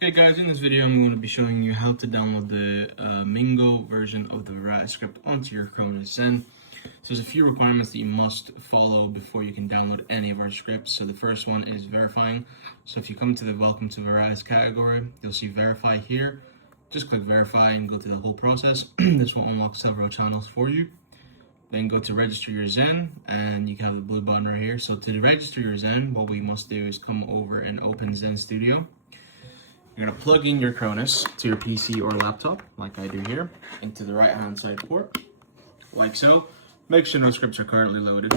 Okay guys, in this video I'm going to be showing you how to download the Mingo version of the Variety script onto your Cronus Zen. So there's a few requirements that you must follow before you can download any of our scripts. So the first one is verifying. So if you come to the Welcome to Variety category, you'll see verify here. Just click verify and go through the whole process. This will unlock several channels for you. Then go to register your Zen and you can have the blue button right here. So to register your Zen, what we must do is come over and open Zen Studio. You're going to plug in your Cronus to your PC or laptop, like I do here, into the right-hand side port, like so. Make sure no scripts are currently loaded.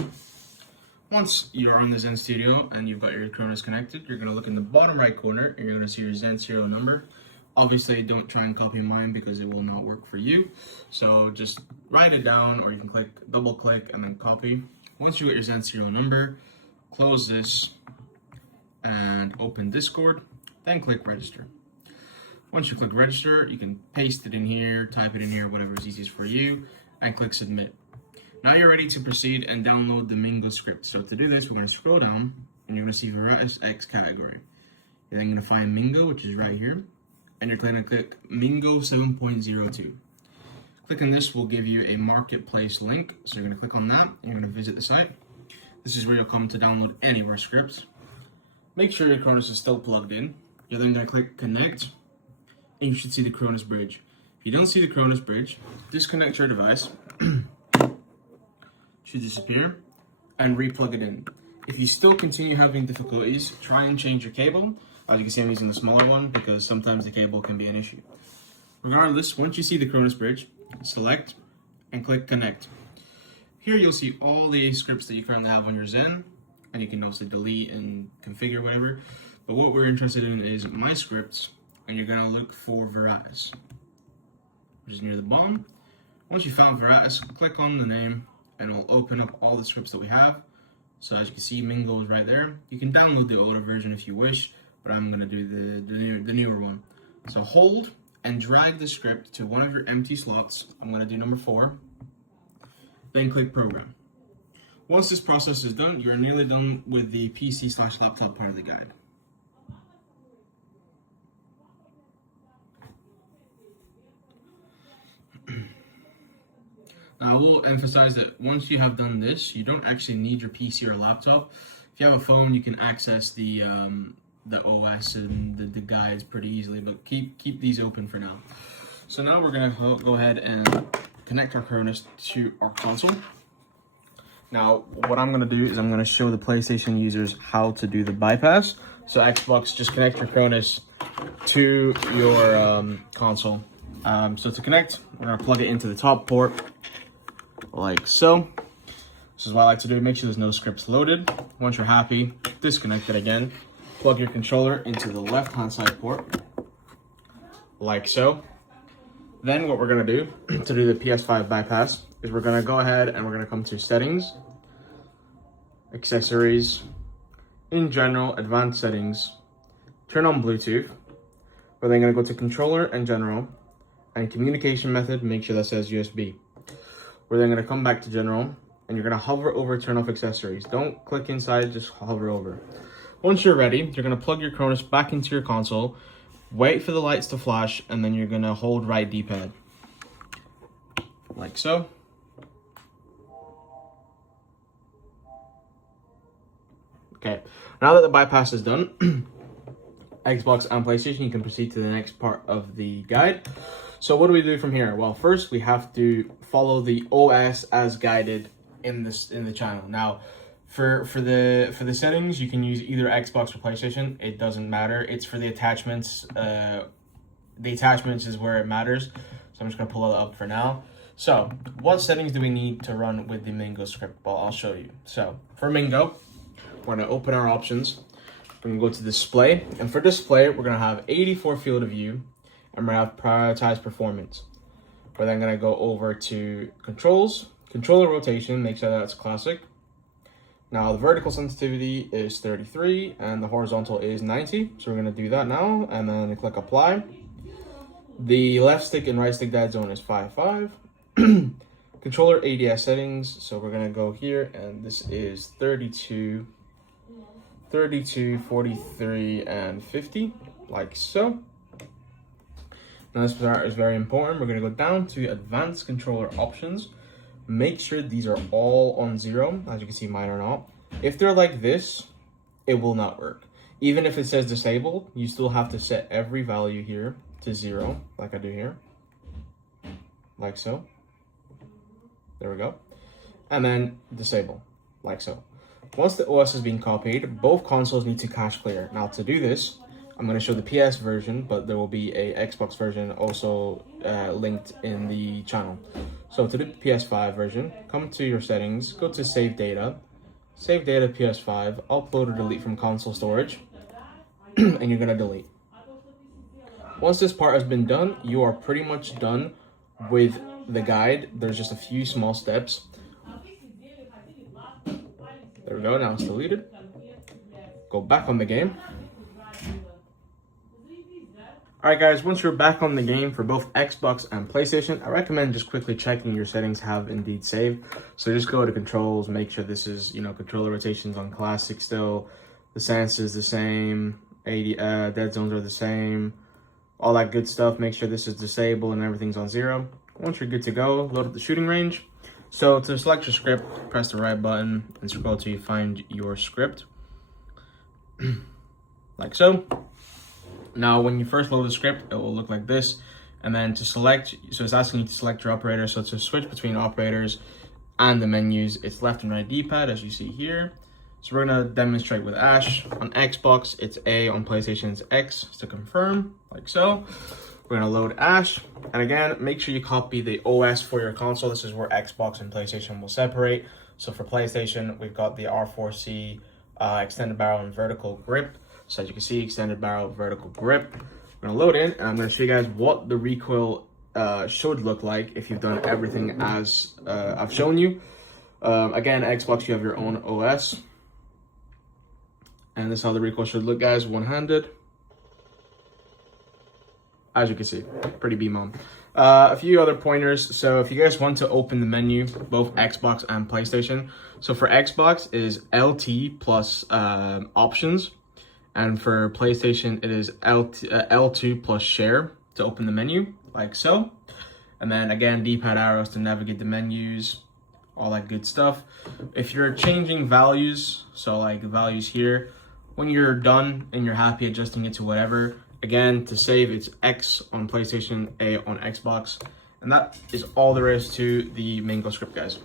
Once you're on the Zen Studio and you've got your Cronus connected, you're going to look in the bottom right corner and you're going to see your Zen serial number. Obviously, don't try and copy mine because it will not work for you. So just write it down, or you can double click and then copy. Once you get your Zen serial number, close this and open Discord. Then click register. Once you click register, you can paste it in here, type it in here, whatever is easiest for you, and click submit. Now you're ready to proceed and download the Mingo script. So to do this, we're going to scroll down and you're going to see Variety X category. You're then going to find Mingo, which is right here, and you're going to click Mingo 7.02. Clicking this will give you a marketplace link. So you're going to click on that and you're going to visit the site. This is where you'll come to download any of our scripts. Make sure your Cronus is still plugged in. You're then going to click connect, and you should see the Cronus bridge. If you don't see the Cronus bridge, disconnect your device, should disappear, and re-plug it in. If you still continue having difficulties, try and change your cable. As you can see, I'm using the smaller one because sometimes the cable can be an issue. Regardless, once you see the Cronus bridge, select and click connect. Here you'll see all the scripts that you currently have on your Zen, and you can also delete and configure whatever. But what we're interested in is my scripts, and you're gonna look for Variety, which is near the bottom. Once you found Variety, click on the name, and it'll open up all the scripts that we have. So as you can see, Mingo is right there. You can download the older version if you wish, but I'm gonna do the newer one. So hold and drag the script to one of your empty slots. I'm gonna do number 4. Then click program. Once this process is done, you're nearly done with the PC/laptop part of the guide. Now, I will emphasize that once you have done this, you don't actually need your PC or laptop. If you have a phone, you can access the OS and the guides pretty easily, but keep these open for now. So now we're gonna go ahead and connect our Cronus to our console. Now, what I'm gonna do is I'm gonna show the PlayStation users how to do the bypass. So Xbox, just connect your Cronus to your console. So to connect, we're gonna plug it into the top port, like so. This is what I like to do. Make sure there's no scripts loaded. Once you're happy, disconnect it again. Plug your controller into the left-hand side port, like so. Then what we're gonna do to do the PS5 bypass is we're gonna go ahead and we're gonna come to settings, accessories, in general, advanced settings, turn on Bluetooth. We're then gonna go to controller and general, and communication method, make sure that says USB. We're then gonna come back to general, and you're gonna hover over turn off accessories. Don't click inside, just hover over. Once you're ready, you're gonna plug your Cronus back into your console, wait for the lights to flash, and then you're gonna hold right D-pad, like so. Okay, now that the bypass is done, Xbox and PlayStation, you can proceed to the next part of the guide. So what do we do from here? Well, first we have to follow the OS as guided in the channel. Now, for the settings, you can use either Xbox or PlayStation. It doesn't matter. It's for the attachments. The attachments is where it matters. So I'm just gonna pull it up for now. So what settings do we need to run with the Mingo script? Well, I'll show you. So for Mingo, we're gonna open our options. We're gonna go to display, and for display, we're gonna have 84 field of view, and we're gonna have prioritize performance. We're then gonna go over to controls, controller rotation, make sure that's classic. Now the vertical sensitivity is 33 and the horizontal is 90. So we're gonna do that now, and then click apply. The left stick and right stick dead zone is 5.5. Controller ADS settings, so we're gonna go here, and this is 32, 43, and 50, like so. Now this part is very important. We're gonna go down to advanced controller options. Make sure these are all on 0. As you can see, mine are not. If they're like this, it will not work. Even if it says disabled, you still have to set every value here to 0, like I do here. Like so. There we go. And then disable, like so. Once the OS has been copied, both consoles need to cache clear. Now to do this, I'm going to show the PS version, but there will be a Xbox version also linked in the channel. So to the PS5 version, come to your settings, go to save data PS5, upload or delete from console storage, and you're going to delete. Once this part has been done, you are pretty much done with the guide. There's just a few small steps. There we go, now it's deleted. Go back on the game. Alright guys, once you're back on the game for both Xbox and PlayStation, I recommend just quickly checking your settings have indeed saved. So just go to controls, make sure this is, controller rotations on classic still. The sense is the same, dead zones are the same. All that good stuff, make sure this is disabled and everything's on 0. Once you're good to go, load up the shooting range. So to select your script, press the right button and scroll till you find your script. Like so. Now, when you first load the script, it will look like this. And then to select, so it's asking you to select your operator. So to switch between operators and the menus, it's left and right D-pad, as you see here. So we're gonna demonstrate with Ash. On Xbox, it's A. On PlayStation, it's X. To confirm, like so. We're gonna load Ash. And again, make sure you copy the OS for your console. This is where Xbox and PlayStation will separate. So for PlayStation, we've got the R4C extended barrel and vertical grip. So as you can see, extended barrel, vertical grip. We're gonna load in, and I'm gonna show you guys what the recoil should look like if you've done everything as I've shown you. Again, Xbox, you have your own OS. And this is how the recoil should look, guys, one-handed. As you can see, pretty beam on. A few other pointers. So if you guys want to open the menu, both Xbox and PlayStation. So for Xbox is LT plus options. And for PlayStation, it is L2 plus share to open the menu, like so. And then again, D-pad arrows to navigate the menus, all that good stuff. If you're changing values, so like values here, when you're done and you're happy adjusting it to whatever, again, to save, it's X on PlayStation, A on Xbox. And that is all there is to the Mingo script, guys.